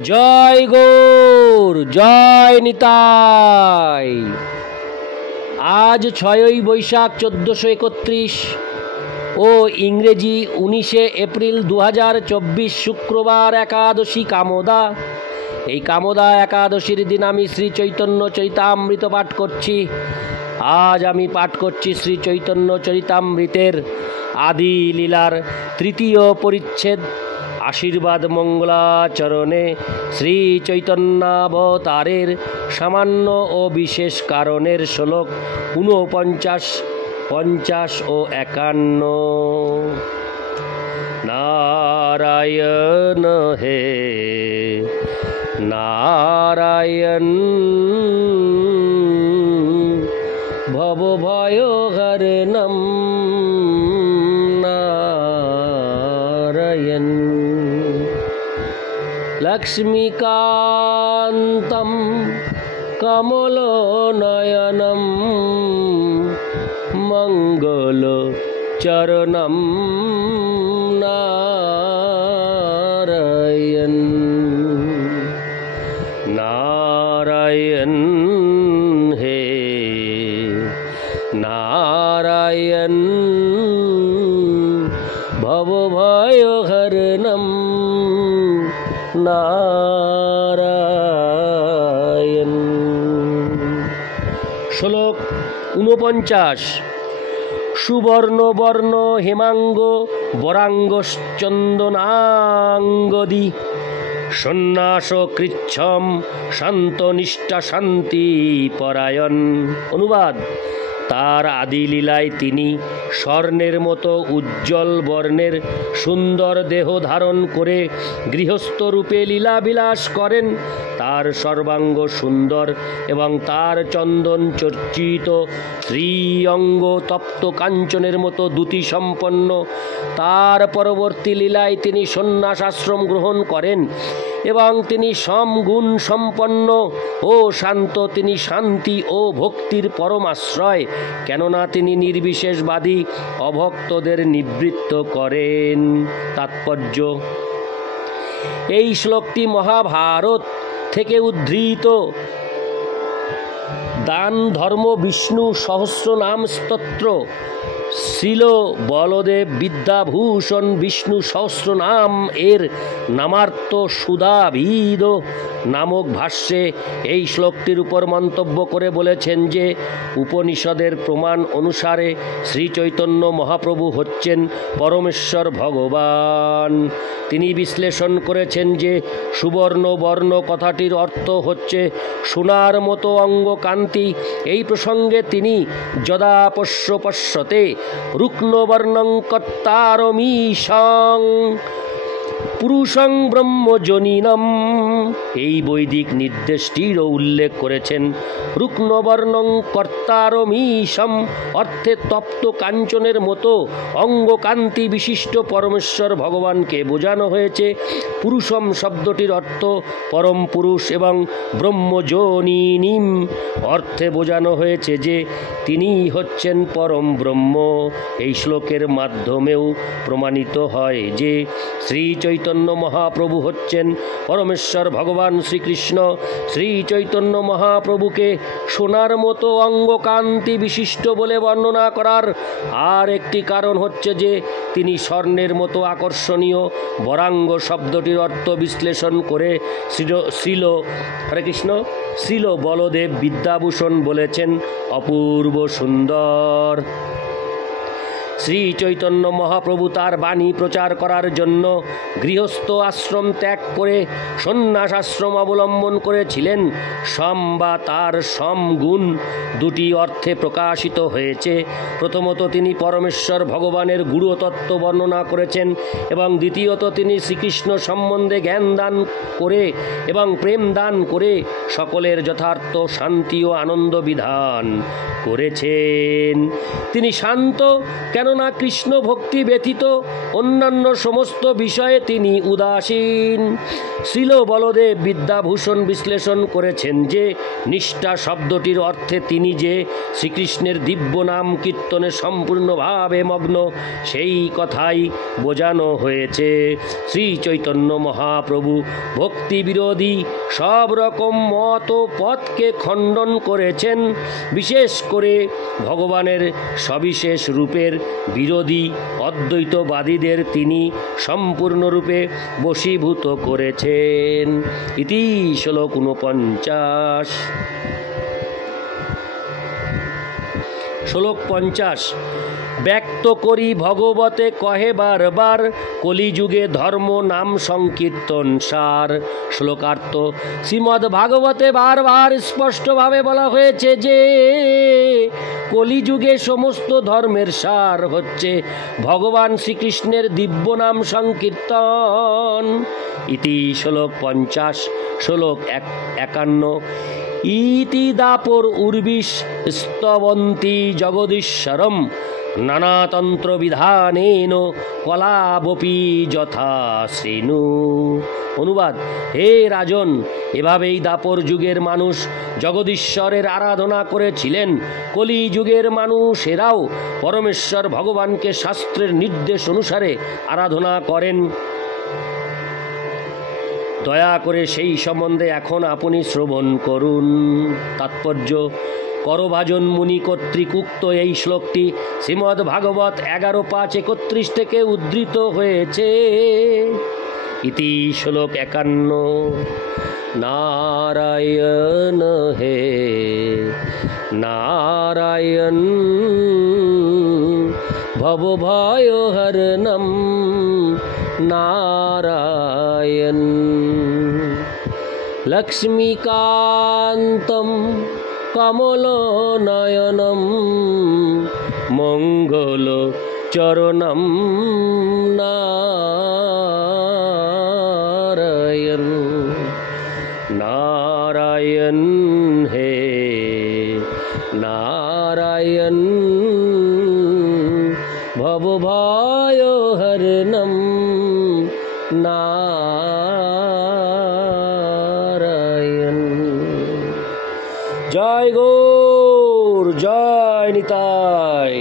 জয় গৌর, জয় নিতাই। আজ 6ই বৈশাখ 1431 ও ইংরেজি 19 এপ্রিল 2024 শুক্রবার একাদশী কামোদা। এই কামোদা একাদশীর দিন আমি শ্রী চৈতন্য চরিতামৃত পাঠ করছি। আজ আমি পাঠ করছি শ্রী চৈতন্য চরিতামৃতের আদি লীলার 3য় পরিচ্ছেদ আশীর্বাদ মঙ্গলাচরণে শ্রী চৈতন্যাবতারের সামান্য ও বিশেষ কারণের শ্লোক 49, 50 ও 51। নারায়ণ হে নারায়ণ, ভব ভয় হরণম নারায়ণ। লক্ষ্মীকান্তম কমলনয়নম মঙ্গলচরণম নারায়ণ। নারায়ণ হে নারায়ণ, ভব ভয় হরণম নারায়ণ। শ্লোক 49। সুবর্ণ বর্ণ হেমাঙ্গ বরাঙ্গশ্চন্দনাঙ্গদি সন্ন্যাস কৃচ্ছম শান্ত নিষ্ঠা শান্তি পরায়ণ। অনুবাদ: তার আদি লীলায় তিনি স্বর্ণের মতো উজ্জ্বল বর্ণের সুন্দর দেহ ধারণ করে গৃহস্থ রূপে লীলাবিলাস করেন। তার সর্বাঙ্গ সুন্দর এবং তার চন্দন চর্চিত শ্রীঅঙ্গ তপ্ত কাঞ্চনের মতো দ্যুতি সম্পন্ন। তার পরবর্তী লীলায় তিনি সন্ন্যাস আশ্রম গ্রহণ করেন এবং তিনি সমগুণ সম্পন্ন ও শান্ত। তিনি শান্তি ও ভক্তির পরম আশ্রয়, কেননা তিনি নির্বিশেষবাদী অভক্তদের নিবৃত্ত করেন। তাৎপর্য: এই শ্লোকটি মহাভারত থেকে উদ্ধৃত। দান ধর্ম বিষ্ণু সহস্রনাম স্তোত্র শ্রীল বলদেব বিদ্যাভূষণ বিষ্ণু সহস্রনাম এর নামার্থ সুধাভিদ নামক ভাষ্যে এই শ্লোকটির উপর মন্তব্য করে বলেছেন যে উপনিষদের প্রমাণ অনুসারে শ্রী চৈতন্য মহাপ্রভু হচ্ছেন পরমেশ্বর ভগবান। তিনি বিশ্লেষণ করেছেন যে সুবর্ণ বর্ণ কথাটির অর্থ হচ্ছে সোনার মতো অঙ্গকান্তি। এই প্রসঙ্গে তিনি যদা পশ্যতে রুক্নবর্ণং কর্তারমীশং পুরুষং ব্রহ্মজনীনম, এই বৈদিক নির্দেশটিরও উল্লেখ করেছেন। রুক্নবর্ণং কর্তারমীশম অর্থে তপ্ত কাঞ্চনের মতো অঙ্গকান্তি বিশিষ্ট পরমেশ্বর ভগবানকে বোঝানো হয়েছে। পুরুষম শব্দটির অর্থ পরম পুরুষ এবং ব্রহ্মজনীনিম অর্থে বোঝানো হয়েছে যে তিনিই হচ্ছেন পরম ব্রহ্ম। এই শ্লোকের মাধ্যমেও প্রমাণিত হয় যে শ্রী চৈতন্য মহাপ্রভু হচ্ছেন পরমেশ্বর ভগবান শ্রীকৃষ্ণ। শ্রী চৈতন্য মহাপ্রভুকে সোনার মতো অঙ্গকান্তি বিশিষ্ট বলে বর্ণনা করার আর একটি কারণ হচ্ছে যে তিনি স্বর্ণের মতো আকর্ষণীয়। বরাঙ্গ শব্দটির অর্থ বিশ্লেষণ করে শ্রীল বলদেব বিদ্যাভূষণ বলেছেন অপূর্ব সুন্দর। শ্রী চৈতন্য মহাপ্রভু তার বাণী প্রচার করার জন্য গৃহস্থ আশ্রম ত্যাগ করে সন্ন্যাস আশ্রম অবলম্বন করেছিলেন। সম বা তার সমগুণ দুটি অর্থে প্রকাশিত হয়েছে। প্রথমত তিনি পরমেশ্বর ভগবানের গূঢ় তত্ত্ব বর্ণনা করেছেন এবং দ্বিতীয়ত তিনি শ্রীকৃষ্ণ সম্বন্ধে জ্ঞান দান করে এবং প্রেম দান করে সকলের যথার্থ শান্তি ও আনন্দ বিধান করেছেন। তিনি শান্ত, কেন কেননা কৃষ্ণ ভক্তি ব্যতীত অন্যান্য সমস্ত বিষয়ে তিনি উদাসীন। শ্রীল বলদেব বিদ্যাভূষণ বিশ্লেষণ করেছেন যে নিষ্ঠা শব্দটির অর্থে তিনি যে শ্রীকৃষ্ণের দিব্য নাম কীর্তনে সম্পূর্ণভাবে মগ্ন সেই কথাই বোঝানো হয়েছে। শ্রী চৈতন্য মহাপ্রভু ভক্তি বিরোধী সব রকম মত ও পথকে খণ্ডন করেছেন। বিশেষ করে ভগবানের সবিশেষ রূপের বিরোধী অদ্বৈতবাদীদের তিনি সম্পূর্ণরূপে বশীভূত করেছেন। ইতি শ্লোক 49। শ্লোক 50। ব্যক্ত করি ভগবতে কহে বারবার, কলিযুগে ধর্ম নাম সংকীর্তন সার। শ্লোকার্থ: শ্রীমদ্ ভাগবতে বারবার স্পষ্টভাবে বলা হয়েছে যে কলিযুগে সমস্ত ধর্মের সার হচ্ছে ভগবান শ্রীকৃষ্ণের দিব্য নাম সংকীর্তন। ইতি শ্লোক 50। শ্লোক 51। ইতি দাপর উর্বিশ স্তবন্তি জগদীশ্বরম নানাতন্ত্র বিধানেন কলাবপি যথা শ্রেণু। অনুবাদ: হে রাজন, এভাবেই দাপর যুগের মানুষ জগদীশ্বরের আরাধনা করেছিলেন। কলি যুগের মানুষেরাও পরমেশ্বর ভগবানকে শাস্ত্রের নির্দেশ অনুসারে আরাধনা করেন। দয়া করে সেই সম্বন্ধে এখন আপনি শ্রবণ করুন। তাৎপর্য: করভাজন মুনি কর্তৃক উক্ত এই শ্লোকটি শ্রীমদ্ ভাগবত 11:5-31 থেকে উদ্ধৃত হয়েছে। ইতি শ্লোক 51। নারায়ণ হে নারায়ণ ভবভয়হরণম নারায়ণ লক্ষ্মীকান্তম কমলনয়নম মঙ্গলচরণম নারায়ণ নারায়ণ হে নারায়ণ ভবভয়হরণম নারায়ণ। জয় গৌর, জয় নিতাই।